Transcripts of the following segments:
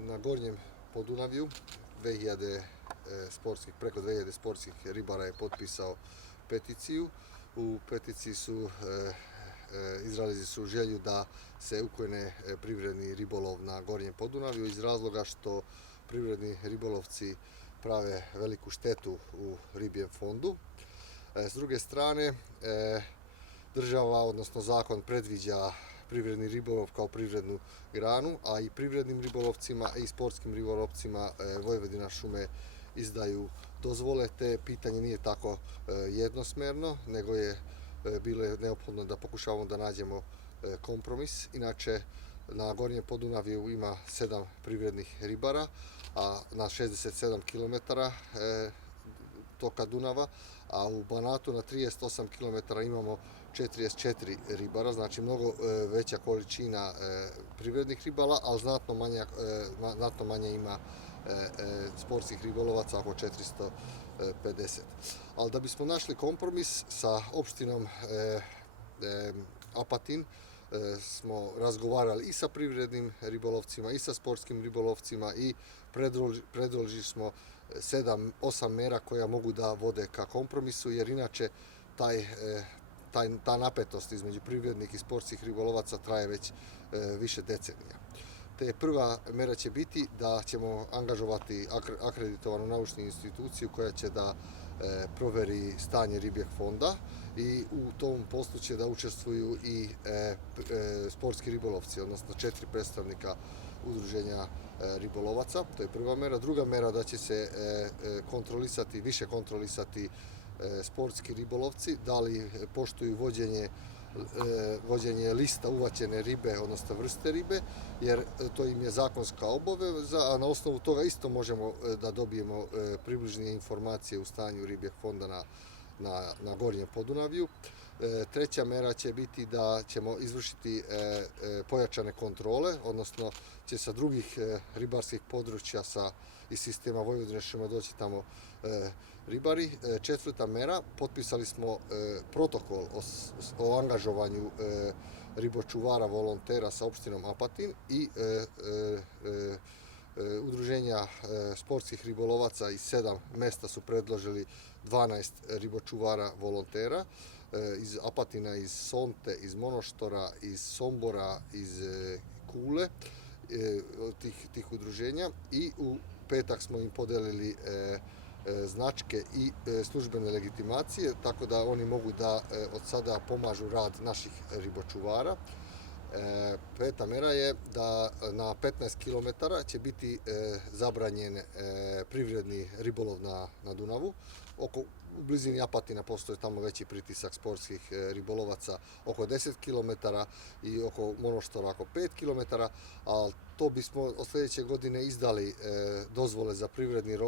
na Gornjem Podunavlju preko 2000 sportskih ribara je potpisao peticiju. U peticiji izrazili su želju da se ukrene privredni ribolov na Gornjem Podunavlju iz razloga što privredni ribolovci prave veliku štetu u ribljem fondu. S druge strane, država, odnosno zakon, predviđa privredni ribolov kao privrednu granu, a i privrednim ribolovcima i sportskim ribolovcima Vojvodina šume izdaju dozvole, te pitanje nije tako jednosmerno, nego je bilo neophodno da pokušavamo da nađemo kompromis. Inače, na Gornjem Podunavlju ima 7 privrednih ribara, a na 67 km toka Dunava, a u Banatu na 38 km imamo 44 ribara, znači mnogo veća količina privrednih ribala, ali znatno manje ima sportskih ribolovaca, oko 450. Ali da bismo našli kompromis sa opštinom Apatin, smo razgovarali i sa privrednim ribolovcima i sa sportskim ribolovcima i predložili smo 7-8 mera koja mogu da vode ka kompromisu, jer inače ta napetost između privrednih i sportskih ribolovaca traje već više decenija. Te prva mera će biti da ćemo angažovati akreditovanu naučnu instituciju koja će da proveri stanje ribljeg fonda, i u tom poslu će da učestvuju i sportski ribolovci, odnosno 4 predstavnika udruženja ribolovaca. To je prva mera. Druga mera da će se više kontrolisati sportski ribolovci, da li poštuju vođenje lista uvaćene ribe, odnosno vrste ribe, jer to im je zakonska obaveza, a na osnovu toga isto možemo da dobijemo približnije informacije u stanju ribljeg fonda na Gornjem Podunavlju. Treća mera će biti da ćemo izvršiti pojačane kontrole, odnosno će sa drugih ribarskih područja iz sistema Vojvodine šume doći tamo ribari. Četvrta mera, potpisali smo protokol o angažovanju ribočuvara volontera sa opštinom Apatin i udruženja sportskih ribolovaca iz 7 mesta su predložili 12 ribočuvara volontera iz Apatina, iz Sonte, iz Monoštora, iz Sombora, iz Kule, tih udruženja, i u petak smo im podelili značke i službene legitimacije, tako da oni mogu da od sada pomažu rad naših ribočuvara. Peta mera je da na 15 km će biti zabranjen privredni ribolov na Dunavu. U blizini Apatina postoji tamo veći pritisak sportskih ribolovaca, oko 10 km, i oko Monoštora oko 5 km, ali to bismo od sledeće godine izdali dozvole za privredni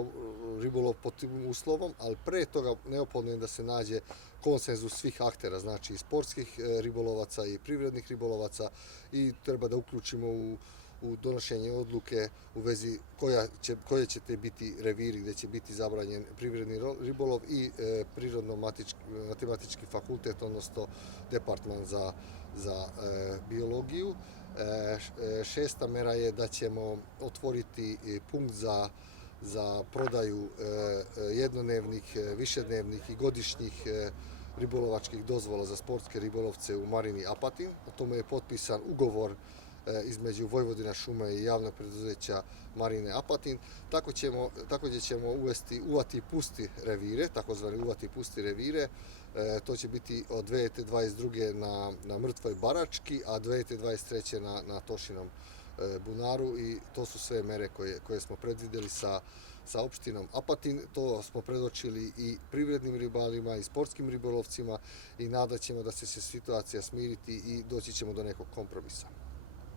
ribolov pod tim uslovom, ali pre toga neophodno je da se nađe konsenzus svih aktera, znači i sportskih ribolovaca i privrednih ribolovaca, i treba da uključimo u donošenje odluke u vezi koje će te biti reviri gde će biti zabranjen privredni ribolov i Prirodno-matematički fakultet, odnosno departman za biologiju. Šesta mera je da ćemo otvoriti punkt za prodaju jednodnevnih, višednevnih i godišnjih ribolovačkih dozvola za sportske ribolovce u Marini Apatin. O tome je potpisan ugovor između Vojvodina šume i javnog preduzeća Marine Apatin. Takođe ćemo uvesti uvati pusti revire, takozvani uvati pusti revire. To će biti od 2022. na Mrtvoj Barački, a 2023. na Tošinom bunaru, i to su sve mere koje smo predvideli sa opštinom Apatin. To smo predočili i privrednim ribalima i sportskim ribolovcima, i nadat ćemo da će se situacija smiriti i doći ćemo do nekog kompromisa.